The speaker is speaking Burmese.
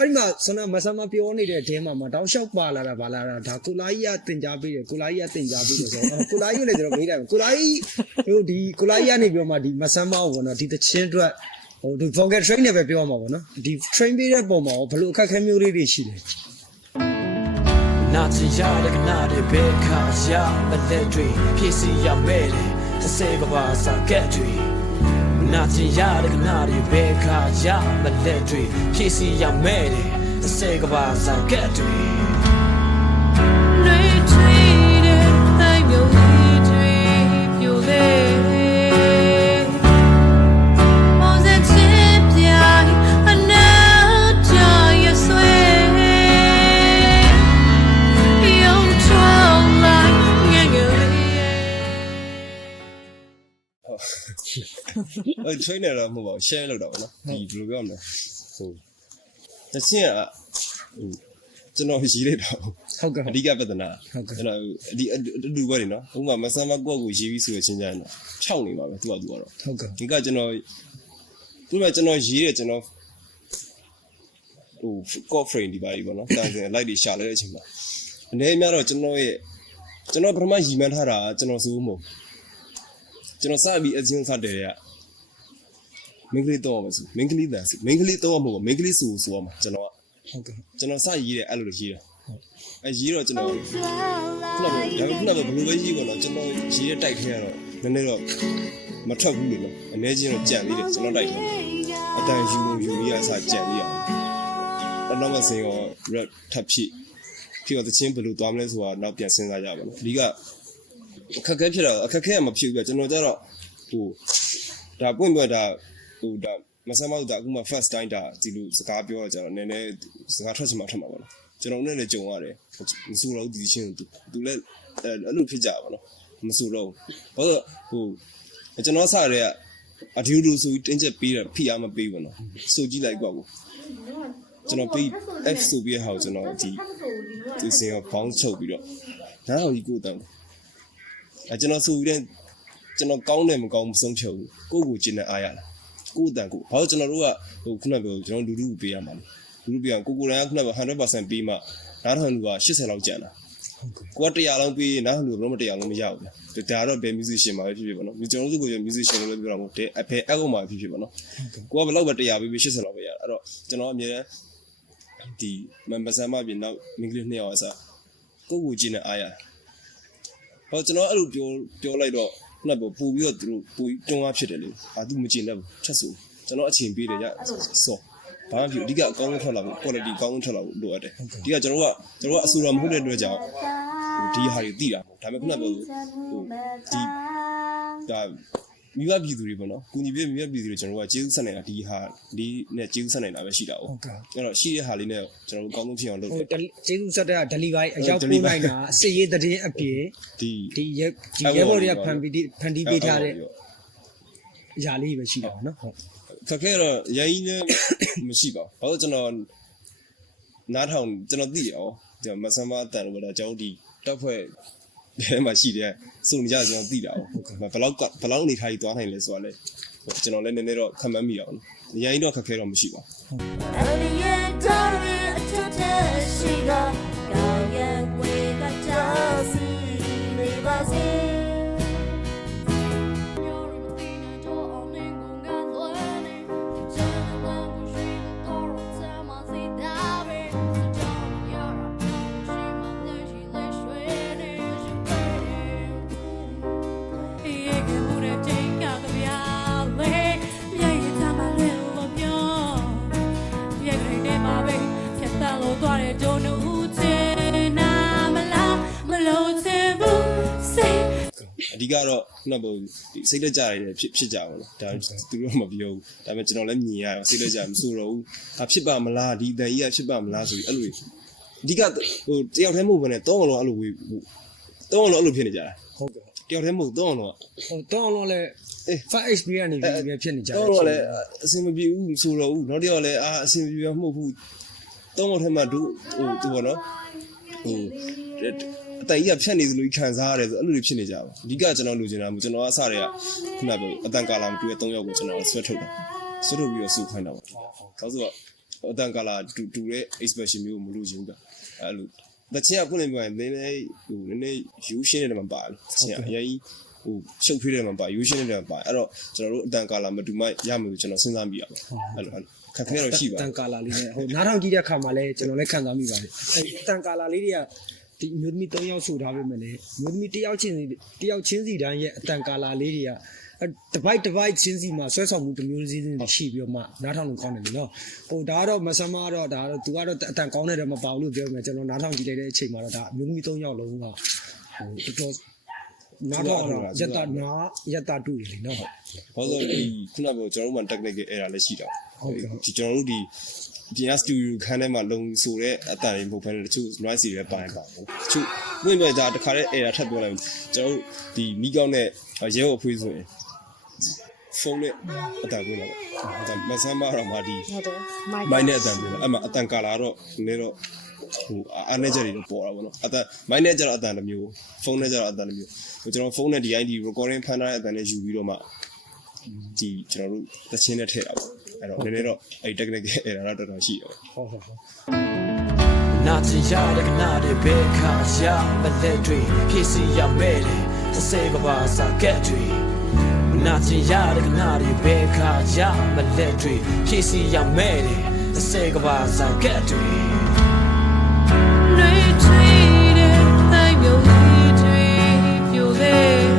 အဲ့မှာဆန္ဒမဆမ်းမပြောနေတဲ့တဲမှာတောင်းလျှောက်ပါလာတာဗာလာတာဒါကိုလာကြီးကတင် जा ပေးတယ်ကိုလာကြီးကတင် जा ပေးတယ်ဆိုတော့ကိုလာကြီးလည်းကျွန်တော်မေးလိုက်ကိုလာကြီးတို့ဒီကိုလာကြီးကနေပြောမှဒီမဆမ်းမပေါ့နော်ဒီတချင်းအတွက်ဟိုဒီ vocal train နဲ့ပဲပြောမှာပေါ့နော်ဒီ train ပေးတဲ့ပုံမှာဘယ်လိုအခက်အခဲမျိုးလေးတွေရှိလဲနာချင်ရတဲ့ကနာတဲ့ဘဲခါရမလက်တွေဖြည့်စီရမဲ့လေအစေကပါစာကက်တွေနာချင်ရတဲ့ကနာတဲ့ဘဲခါရမလက်တွေဖြည့်စီရမဲ့လေအစေကပါစာကက်တွေtrainer တော့မဟုတ်ပါဘူး share လုပ်တာပေါ့နော်ဒီဘယ်လိုပြောမလဲဟိုတချင်းကကျွန်တော်ရေးလိုက်တာဟုတ်ကဲ့အဓိကပြဿနာကျွန်တော်ဒီအတူပဲနော်ဥပမာမဆမ်းမကိုယ့်ကိုရေးပြီးဆိုရချင်းကြတယ်နော်6နေပါပဲသူကတော့ဟုတ်ကဲ့ဒီကကျွန်တော်သူကကျွန်တော်ရေးတယ်ကျွန်တော်ဟို core frame ဒီပါကြီးပေါ့နော်တန်စင် light တွေရှာလိုက်တဲ့အချိန်မှာအနေနဲ့များတော့ကျွန်တော်ပထမရီမှန်းထားတာကျွန်တော်စိုးမို့ကျွန်တော်စပြီးအချင်းစတဲ့ရမင်္ဂလိတော့ပါစို့မင်္ဂလိတန်စို့မင်္ဂလိတော့မဟုတ်ဘူးမင်္ဂလိဆိုရမှာကျွန်တော်ဟုတ်ကဲ့ကျွန်တော်စရေးတယ်အဲ့လိုရေးတာရေးတော့ကျွန်တော်ခုနကဘယ်လိုပဲရေးပေါ့နော်ကျွန်တော်ရေးတဲ့တိုက်ထဲကတော့နည်းနည်းတော့မထွက်ဘူးလို့နော်အနေချင်းတော့ကြံသေးတယ်ကျွန်တော်တိုက်ထဲအတန်ယူရအစားကြံသေးရအောင်တော့မစင်ရော rap ထပ်ဖြစ်တော့တချင်းဘယ်လိုသွားမလဲဆိုတာနောက်ပြန်စဉ်းစားကြပါမယ်အဓိကအခက်ခဲဖြစ်တော့အခက်ခဲကမဖြစ်ဘူးပြကျွန်တော်ကျတော့ဟိုဒါပွင့်ပြတာဟိုဒါမဆမ်းမဟုတ်တာအခုမှ first time ဒါဒီလိုစကားပြောရကြတော့နည်းနည်းစကားထွက်ချင်မှထွက်မှာပါလို့ကျွန်တော်နဲ့လည်းကြုံရတယ်မဆိုတော့ဒီချင်းသူလည်းအဲ့လိုဖြစ်ကြပါတော့မဆိုတော့ဘာလို့ဟိုကျွန်တော်စရတဲ့အဒီလိုဆိုတင်းချက်ပေးတာဖိအားမပေးဘူးနော်ဆိုကြည့်လိုက်ကွာကိုကျွန်တော်ပေး F ဆိုပြီးဟောကျွန်တော်ဒီစင်ကိုဘောင်းချုပ်ပြီးတော့ဒါတော့ဒီကိုတန်းကျွန်တော်ဆိုပြီးတဲ့ကျွန်တော်ကောင်းတယ်မကောင်းမဆုံးဖြတ်ဘူးကိုယ့်ကိုကျင်တဲ့အားရလားကိုယ့်တန်ကိုဘာလို့ကျွန်တော်တို့ကဟိုခုနကပြောကျွန်တော်လူလူပေးရမှာလူလူပေးအောင်ကိုယ်တိုင်ကခုနက 100% ပေးမှနားထောင်လူက80လောက်ကျန်တာကိုက100လောက်ပေးနားထောင်လူကဘယ်တော့မှ100လောက်မရဘူးဒါတော့ဘယ် musician မှာပဲဖြစ်ဖြစ်ပေါ့နော်ကျွန်တော်တို့ကို musician လို့ပြောတာမဟုတ်တဲ့အဖေအကောင်မှာဖြစ်ဖြစ်ပေါ့နော်ကိုကဘယ်လောက်ပဲ100ပေးပြီး80လောက်ပဲရအဲ့တော့ကျွန်တော်အမြဲတမ်းဒီမဆမ်းမပြင်နောက်မင်္ဂလိ2ယောက်အစားကိုယ့်ကိုကျင်တဲ့အားရဟောကျွန်တော်အဲ့လိုပြောလိုက်တော့ခုနကပို့ပြီးတော့သူတို့ပို့တွန်းအားဖြစ်တယ်လေသူမကျင်တတ်ဘူးချက်ဆိုကျွန်တော်အချိန်ပေးတယ်ကြစောဘာမှမဖြစ်အဓိကအကောင်းဆုံးထွက်လာဖို့ quality အကောင်းဆုံးထွက်လာဖို့လိုအပ်တယ်အဓိကကျွန်တော်ကအဆူရမဟုတ်တဲ့အတွက်ကြောင့်ဒီဟာတွေသိတာဒါပေမဲ့ခုနကဟိုဒီဒါမိဘပြည်သူတွေပေါ့နော်ကုညီပြမိဘပြည်သူတွေကျွန်တော်ကကျေးဇူးဆက်နေတာဒီဟာဒီနဲ့ကျေးဇူးဆက်နေတာပဲရှိတာ哦အဲ့တော့ရှိတဲ့ဟာလေးနဲ့ကျွန်တော်တို့အကောင်းဆုံးဖြစ်အောင်လုပ်တယ်ကျေးဇူးဆက်တဲ့ delivery အရောက်ပို့နိုင်တာစစ်ရေးသတင်းအပြင်ဒီရဲဘော်တွေကဖန်တီးပေးထားတဲ့အရာလေးပဲရှိတာပေါ့နော်ဟုတ်ခက်ခဲတော့ရိုင်းနဲ့မရှိပါဘူးဘာလို့ကျွန်တော်နားထောင်ကျွန်တော်သိရအောင်ကျွန်တော်မဆမ်းမအတန်လို့ပြောတာကျွန်တော်ဒီတက်ဖွဲ့ထဲမှာရှိတဲ့စုံကြကျွန်တော်သိတာဘယ်လောက်အနေထားကြီးသွားနိုင်လဲဆိုတာလဲကျွန်တော်လည်းနည်းနည်းတော့ခံမှန်းမိအောင်ရိုင်းတော့ခက်ခဲတော့မရှိပါဘူးအဓိကတော့ခုနကစိတ်လက်ကြရတယ်ဖြစ်ကြပါတော့ဒါသူတို့မပြောဘူးဒါပေမဲ့ကျွန်တော်လည်းမြင်ရတော့စိတ်လက်ကြမဆိုတော့ဘူးဒါဖြစ်ပါမလားဒီအတန်ကြီးကဖြစ်ပါမလားဆိုပြီးအဲ့လိုအဓိကဟိုတယောက်တည်းမဟုတ်ဘဲနဲ့တောင်းအောင်လို့အဲ့လိုတောင်းအောင်လို့အဲ့လိုဖြစ်နေကြတာဟုတ်ကဲ့တယောက်တည်းမဟုတ်တောင်းအောင်ဟိုတောင်းအောင်လည်း fast experience နေပြီးဖြစ်နေကြတယ်တောင်းအောင်လည်းအဆင်မပြေဘူးမဆိုတော့ဘူးနောက်တယောက်လည်းအဆင်မပြေမဟုတ်ဘူးတောင်းအောင်ထဲမှာတို့ဟိုသူပေါ့နော်ဟို အတိုင်ကြီးကဖြတ်နေသလိုခံစားရတယ်ဆိုအဲ့လိုတွေဖြစ်နေကြပါအဓိကကျွန်တော်လူချင်တာကျွန်တော်အစတွေကခုနကပြောအတန်ကာလာမတူတဲ့3ယောက်ကိုကျွန်တော်ဆွဲထုတ်တာဆွဲထုတ်ပြီးတော့စုခိုင်းတာပါဒါဆိုတော့အတန်ကာလာတူတဲ့ expression မျိုးမလို့ချင်ဘူးကအဲ့လိုတချင်ကခုနေပြောရင်နည်းနည်းယူရှင်းနေတယ်မှာပါလို့တချင်အရင်ဟိုရှုပ်ထွေးတယ်မှာပါယူရှင်းနေတယ်မှာပါအဲ့တော့ကျွန်တော်တို့အတန်ကာလာမတူမှရမယ်လို့ကျွန်တော်စဉ်းစားမိရပါအဲ့လိုခက်ခဲတော့ရှိပါတန်ကာလာလေးနဲ့ဟိုနားထောင်ကြည့်တဲ့အခါမှာလည်းကျွန်တော်လည်းခံစားမိပါတယ်အဲ့တန်ကာလာလေးတွေကဒီမျိုးသမီး3ယောက်ဆိုထားပေးမယ်လေမျိုးသမီး1ယောက်ချင်းစီတိုင်းရဲ့အတန်ကာလာလေးတွေကတပိုက်ချင်းစီမှာဆွဲဆောင်မှုတစ်မျိုးစီးရှိပြီးတော့မှနားထောင်လို့ကောင်းတယ်လေနော်ဟိုဒါကတော့မဆမ်းမတော့ဒါကတော့ तू ကတော့အတန်ကောင်းတဲ့တော့မပေါလို့ပြောမယ်ကျွန်တော်နားထောင်ကြည့်လိုက်တဲ့အချိန်မှာတော့ဒါမျိုးသမီး3ယောက်လုံးကဟိုတော်တော်နားထောင်တော့ယတတူရလေနော်ဟုတ်ဘာလို့ဒီခုနကပြောကျွန်တော်တို့မှာ technical error လည်းရှိတာဒီကျွန်တော်တို့ဒီပြင်စတူဒီယိုခန်းထဲမှာလုံဆိုတဲ့အတန်တွေမဟုတ်ဘဲနဲ့တချို့ noise တွေလည်းပိုင်းပါဘူးတချို့ဝင်းပြကြတခါတည်း error ထပ်ပြောလိုက်ကျွန်တော်တို့ဒီမီကောင်းနဲ့ရဲဘော်ဖွေးဆိုရင်ဖုန်းနဲ့အတန်ပြောလိုက်ပါမဆမ်းမတော့မာဒီဟုတ်တယ်မိုင်းနဲ့အတန်ပြောလိုက်အဲ့မှာအတန်ကာလာတော့နည်းတော့ဟိုအားနေကြတွေတော့ပေါ်တာပေါ့နော်အတန်မိုင်းနဲ့ကျတော့အတန်တစ်မျိုးဖုန်းနဲ့ကျတော့အတန်တစ်မျိုးဟိုကျွန်တော်ဖုန်းနဲ့ဒီ ID recording ဖန်ထားတဲ့အတန်နဲ့ယူပြီးတော့မှဒီကျွန်တော်တို့တချင်းနဲ့ထည့်တာပေါ့အဲ့တော့နည်းနည်းတော့အဲ့ technical error တော့တော်တော်ရှိတယ်ဟုတ်နာချင်ရတဲ့ကနာတွေဘယ်ခါရမလက်တွေဖြည့်စီရမဲ့လေတစ်စဲကပါစားကက်တွေနာချင်ရတဲ့ကနာတွေဘယ်ခါရမလက်တွေဖြည့်စီရမဲ့လေတစ်စဲကပါစားကက်တွေတွေချွေတဲ့တိုင်းမျိုးတွေပြိုခဲ့